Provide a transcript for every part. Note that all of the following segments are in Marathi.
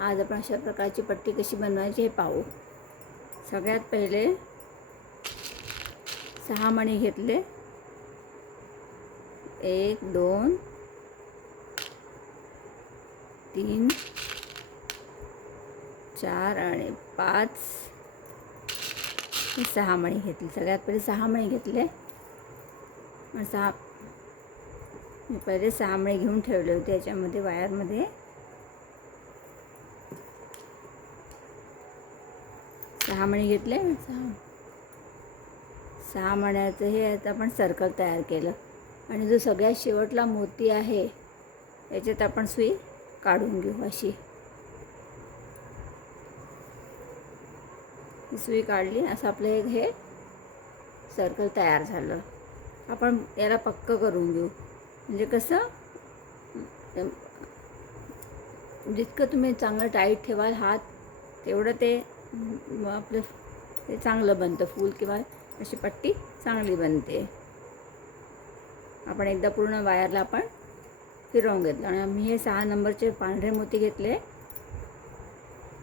आज आपण अशा प्रकारची पट्टी कशी बनवायची हे पाहू। सगळ्यात पहिले 6 मणी घेतले, 1 2 3 4 आणि 5 हे 6 मणी घेतले। सगळ्यात पहिले 6 मणी घेतले। मी पहिले 6 मणी घेऊन ठेवले होते याच्यामध्ये वायरमध्ये। 6 मणी घेतले। 6 मण्याचं हे आता आपण सर्कल तयार केलं आणि जो सगळ्यात शेवटला मोती आहे याच्यात आपण सुई काढून घेऊ। अशी सुई काढली, असं आपलं हे सर्कल तयार झालं। आपण याला पक्क करून घेऊ, म्हणजे कसं जितकं तुम्ही चांगलं टाईट ठेवाल हात तेवढं ते आपलं ते चांगलं बनतं फूल किंवा अशी पट्टी चांगली बनते। आपण एकदा पूर्ण वायरला आपण फिरवून घेतलं आणि मी हे 6 नंबरचे पांढरे मोती घेतले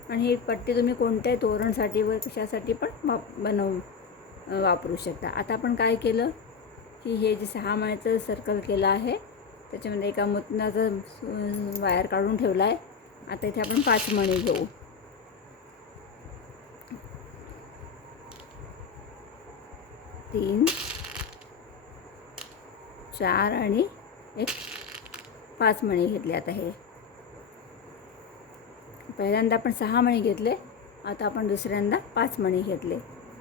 आणि ही पट्टी तुम्ही कोणत्याही तोरणसाठी व कशासाठी पण वापरू शकता। आता आपण काय केलं की हे जे 6 मण्याचं सर्कल केलं आहे त्याच्यामध्ये एका मोतीचं वायर काढून ठेवला आहे। आता इथे आपण 5 मणी घेऊ। 3 4 आणि 5 मणी घेतले। आता हे पहिल्यांदा आपण 6 मणी घेतले, आता आपण दुसऱ्यांदा 5 मणी घेतले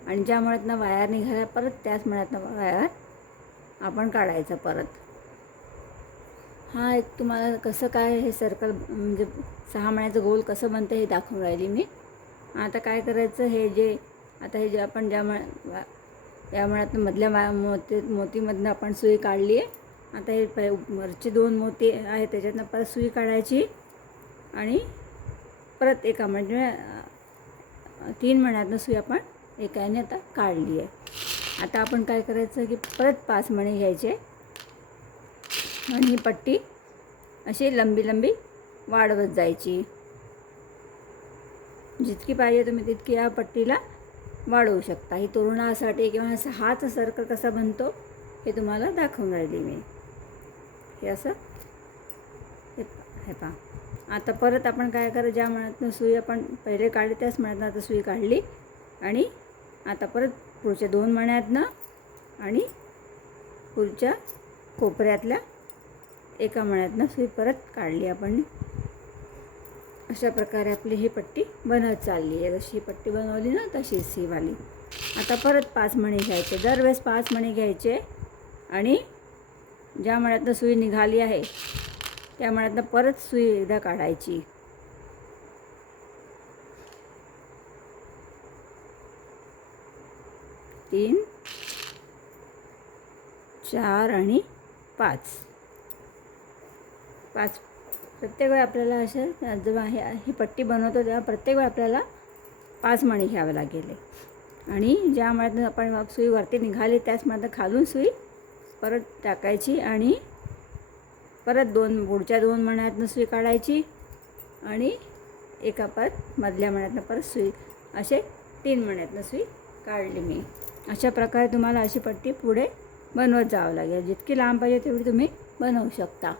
आणि ज्या मण्यातनं वायर निघाला परत त्याच मण्यातनं वायर आपण काढायचं परत। हा एक तुम्हाला कसं काय हे सर्कल म्हणजे 6 मण्याचं गोल कसं बनतं हे दाखवून राहिली मी। आता काय करायचं, हे जे आता हे जे आपण या मण्यातनं मधल्या मोतीमधनं आपण सुई काढली आहे। आता हे वरचे 2 मोती आहे त्याच्यातनं परत सुई काढायची आणि परत एका म्हणजे 3 मण्यातनं सुई आपण एकाने आता काढली आहे। आता आपण काय करायचं की परत 5 मणी घ्यायचे आणि ही पट्टी अशी लंबी लंबी वाढवत जायची। जितकी पाहिजे तुम्ही तितकी या पट्टीला वाढवू शकता। ही तोरणासाठी किंवा हाच सर्कल कसा बनतो हे तुम्हाला दाखवून राहिली मी। हे असं हे पहा। आता परत आपण काय करू, ज्या मण्यातनं सुई आपण पहिले काढली त्याच मण्यातनं आता सुई काढली आणि आता परत पुढच्या 2 मण्यातनं आणि पुढच्या कोपऱ्यातल्या एका मण्यातनं सुई परत काढली आपण। अशा प्रकारे आपली ही पट्टी बनत चालली आहे। जशी पट्टी बनवली ना तशीच ही वाली। आता परत 5 मणी घ्यायचे, दरवेळेस 5 मणी घ्यायचे आणि ज्या मण्यातनं सुई निघाली आहे त्या मण्यातनं परत सुई एकदा काढायची। तीन 4 आणि 5 प्रत्येक वेळी आपल्याला अशा जेव्हा ही पट्टी बनवतो तेव्हा प्रत्येक वेळी आपल्याला 5 मणी घ्यावं लागेल आणि ज्या मण्यातनं आपण सुई वरती निघाली त्याच मण्यातनं खालून सुई परत टाकायची आणि परत पुढच्या 2 मण्यातनं सुई काढायची आणि एका परत मधल्या मण्यातनं परत सुई, असे 3 मण्यातनं सुई काढली मी। अशा प्रकारे तुम्हाला अशी पट्टी पुढे बनवत जावं लागेल। जितकी लांब पाहिजे तेवढी तुम्ही बनवू शकता।